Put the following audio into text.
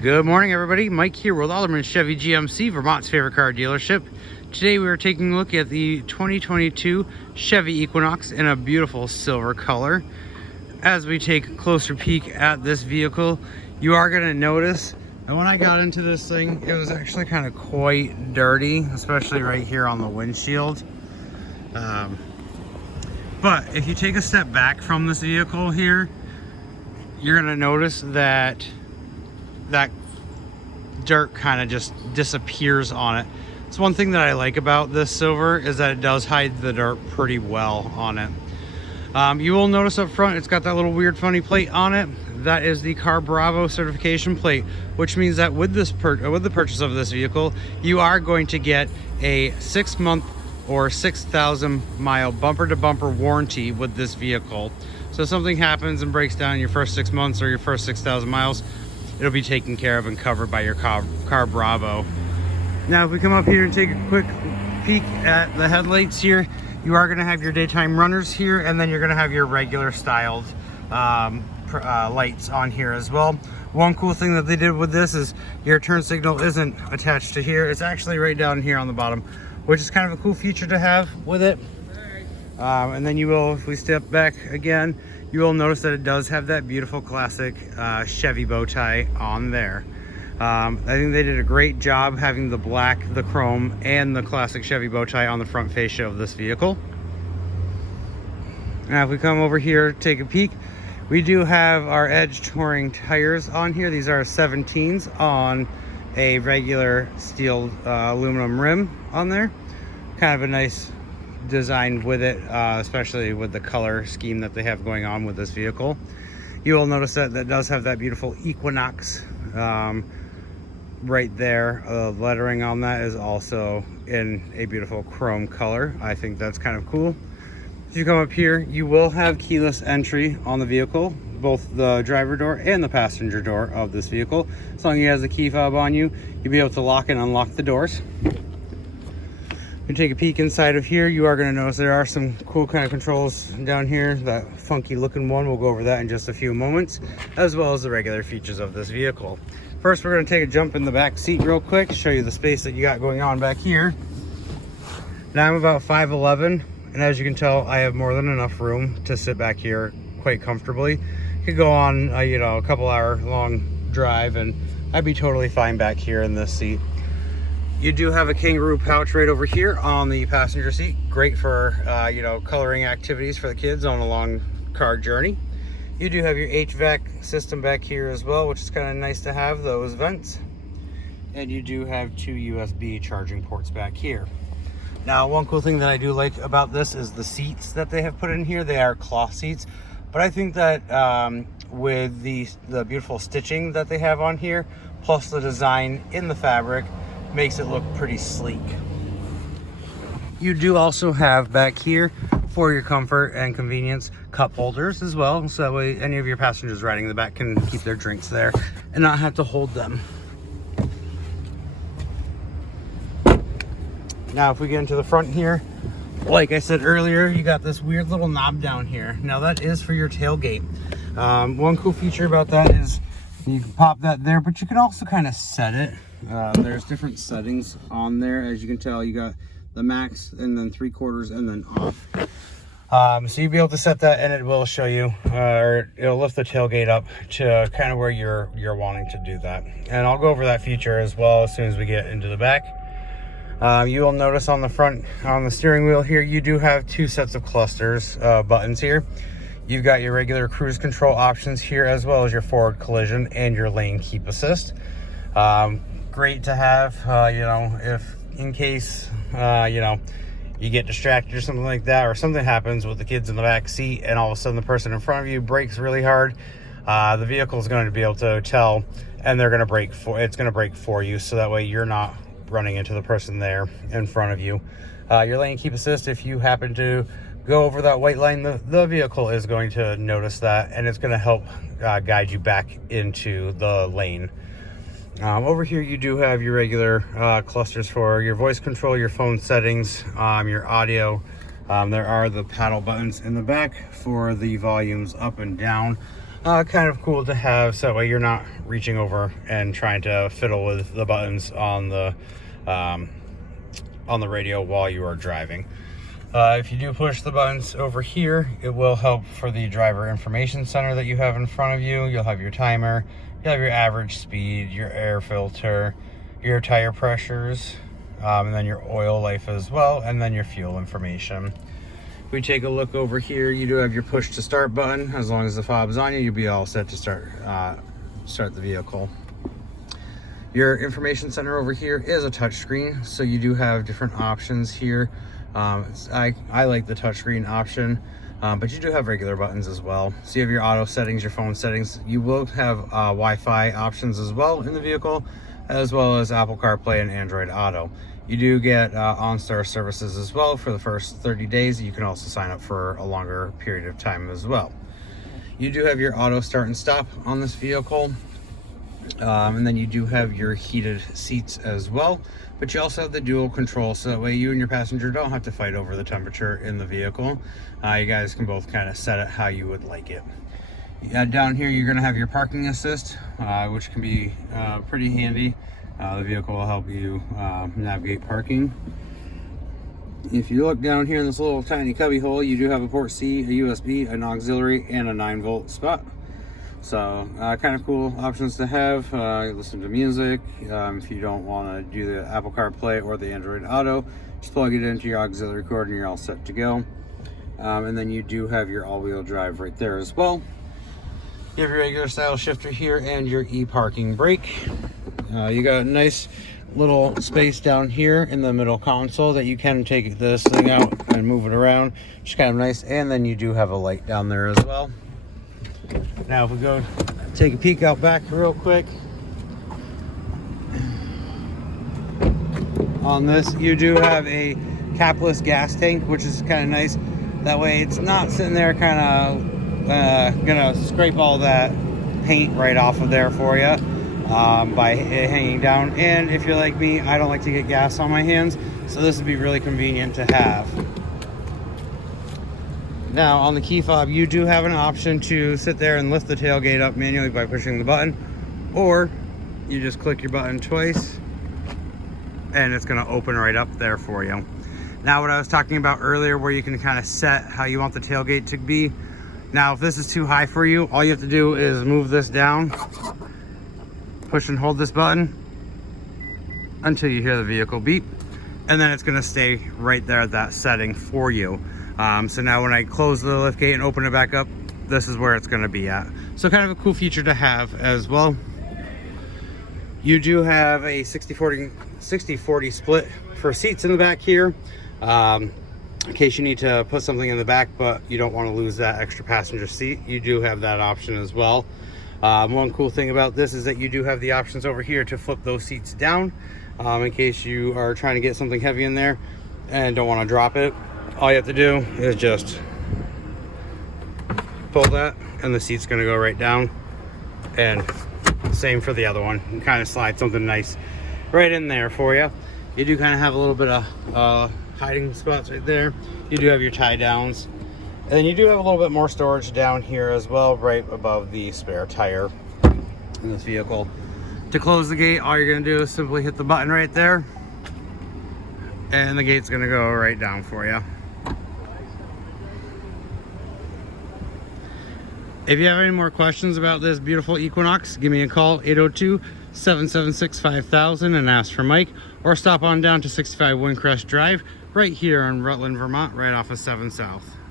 Good morning, everybody. Mike here with Alderman Chevy GMC, Vermont's favorite car dealership. Today we are taking a look at the 2022 Chevy Equinox in a beautiful silver color. As we take a closer peek at this vehicle, you are going to notice that when I got into this thing, it was actually kind of quite dirty, especially right here on the windshield. But if you take a step back from this vehicle here, you're going to notice that dirt kind of just disappears on it. It's one thing that I like about this silver is that it does hide the dirt pretty well on it. You will notice up front it's got that little weird funny plate on it. That is the Car Bravo certification plate, which means that with the purchase of this vehicle, you are going to get a 6-month or 6,000 mile bumper to bumper warranty with this vehicle. So if something happens and breaks down in your first 6 months or your first 6,000 miles, it'll be taken care of and covered by your Car Bravo. Now, if we come up here and take a quick peek at the headlights here, you are going to have your daytime runners here, and then you're going to have your regular styled lights on here as well. One cool thing that they did with this is your turn signal isn't attached to here. It's actually right down here on the bottom, which is kind of a cool feature to have with it. And then you will, if we step back again, you will notice that it does have that beautiful classic Chevy bow tie on there. I think they did a great job having the black, the chrome, and the classic Chevy bow tie on the front fascia of this vehicle. Now if we come over here, take a peek, we do have our Edge Touring tires on here. These are 17s on a regular steel aluminum rim on there. Kind of a nice design with it, especially with the color scheme that they have going on with this vehicle. You will notice that that does have that beautiful Equinox right there. Lettering on that is also in a beautiful chrome color. I think that's kind of cool. If you come up here, you will have keyless entry on the vehicle, both the driver door and the passenger door of this vehicle. As long as you have the key fob on you, you'll be able to lock and unlock the doors. You take a peek inside of here, you are going to notice there are some cool kind of controls down here. That funky looking one, we'll go over that in just a few moments, as well as the regular features of this vehicle. First, we're going to take a jump in the back seat real quick to show you the space that you got going on back here. Now I'm about 5'11", and as you can tell, I have more than enough room to sit back here quite comfortably. You could go on a couple hour long drive and I'd be totally fine back here in this seat. You do have a kangaroo pouch right over here on the passenger seat. Great for, coloring activities for the kids on a long car journey. You do have your HVAC system back here as well, which is kind of nice to have those vents. And you do have 2 USB charging ports back here. Now, one cool thing that I do like about this is the seats that they have put in here. They are cloth seats, but I think that with the beautiful stitching that they have on here, plus the design in the fabric, makes it look pretty sleek. You do also have back here, for your comfort and convenience, cup holders as well, so that way any of your passengers riding in the back can keep their drinks there and not have to hold them. Now if we get into the front here, like I said earlier, you got this weird little knob down here. Now that is for your tailgate. One cool feature about that is you can pop that there, but you can also kind of set it. There's different settings on there. As you can tell, you got the max and then 3/4 and then off. So you'll be able to set that and it will show you, or it'll lift the tailgate up to kind of where you're wanting to do that. And I'll go over that feature as well as soon as we get into the back. You will notice on the front, on the steering wheel here, you do have 2 sets of clusters buttons here. You've got your regular cruise control options here, as well as your forward collision and your lane keep assist. Great to have, if in case, you get distracted or something like that, or something happens with the kids in the back seat and all of a sudden the person in front of you brakes really hard, the vehicle is going to be able to tell, and they're going to brake it's going to brake for you, so that way you're not running into the person there in front of you. Your lane keep assist, if you happen to go over that white line, the vehicle is going to notice that, and it's going to help guide you back into the lane. Over here you do have your regular clusters for your voice control, your phone settings, your audio. There are the paddle buttons in the back for the volumes up and down. Kind of cool to have, so that way you're not reaching over and trying to fiddle with the buttons on the radio while you are driving. If you do push the buttons over here, it will help for the driver information center that you have in front of you. You'll have your timer, you'll have your average speed, your air filter, your tire pressures, and then your oil life as well, and then your fuel information. If we take a look over here, you do have your push to start button. As long as the fob's on you, you'll be all set to start the vehicle. Your information center over here is a touchscreen, so you do have different options here. I like the touchscreen option, but you do have regular buttons as well. So you have your auto settings, your phone settings. You will have Wi-Fi options as well in the vehicle, as well as Apple CarPlay and Android Auto. You do get OnStar services as well for the first 30 days. You can also sign up for a longer period of time as well. You do have your auto start and stop on this vehicle. And then you do have your heated seats as well, but you also have the dual control, so that way you and your passenger don't have to fight over the temperature in the vehicle. You guys can both kind of set it how you would like it. Down here you're going to have your parking assist, which can be pretty handy. The vehicle will help you navigate parking. If you look down here in this little tiny cubby hole, you do have a port C, a USB, an auxiliary, and a 9-volt spot. So kind of cool options to have. Listen to music. If you don't want to do the Apple CarPlay or the Android Auto, just plug it into your auxiliary cord and you're all set to go. And then you do have your all-wheel drive right there as well. You have your regular style shifter here and your e-parking brake. You got a nice little space down here in the middle console that you can take this thing out and move it around. Just kind of nice. And then you do have a light down there as well. Now if we go take a peek out back real quick. On this, you do have a capless gas tank, which is kind of nice. That way it's not sitting there kind of gonna scrape all that paint right off of there for you by it hanging down. And if you're like me, I don't like to get gas on my hands, so this would be really convenient to have. Now on the key fob, you do have an option to sit there and lift the tailgate up manually by pushing the button, or you just click your button twice and it's going to open right up there for you. Now what I was talking about earlier, where you can kind of set how you want the tailgate to be. Now if this is too high for you, all you have to do is move this down, push and hold this button until you hear the vehicle beep, and then it's going to stay right there at that setting for you. So now when I close the liftgate and open it back up, this is where it's going to be at. So kind of a cool feature to have as well. You do have a 60-40 split for seats in the back here, in case you need to put something in the back but you don't want to lose that extra passenger seat. You do have that option as well. One cool thing about this is that you do have the options over here to flip those seats down, in case you are trying to get something heavy in there and don't want to drop it. All you have to do is just pull that and the seat's going to go right down. And same for the other one. You kind of slide something nice right in there for you. You do kind of have a little bit of hiding spots right there. You do have your tie downs. And then you do have a little bit more storage down here as well, right above the spare tire in this vehicle. To close the gate, all you're going to do is simply hit the button right there, and the gate's going to go right down for you. If you have any more questions about this beautiful Equinox, give me a call, 802-776-5000, and ask for Mike, or stop on down to 65 Windcrest Drive right here in Rutland, Vermont, right off of 7 South.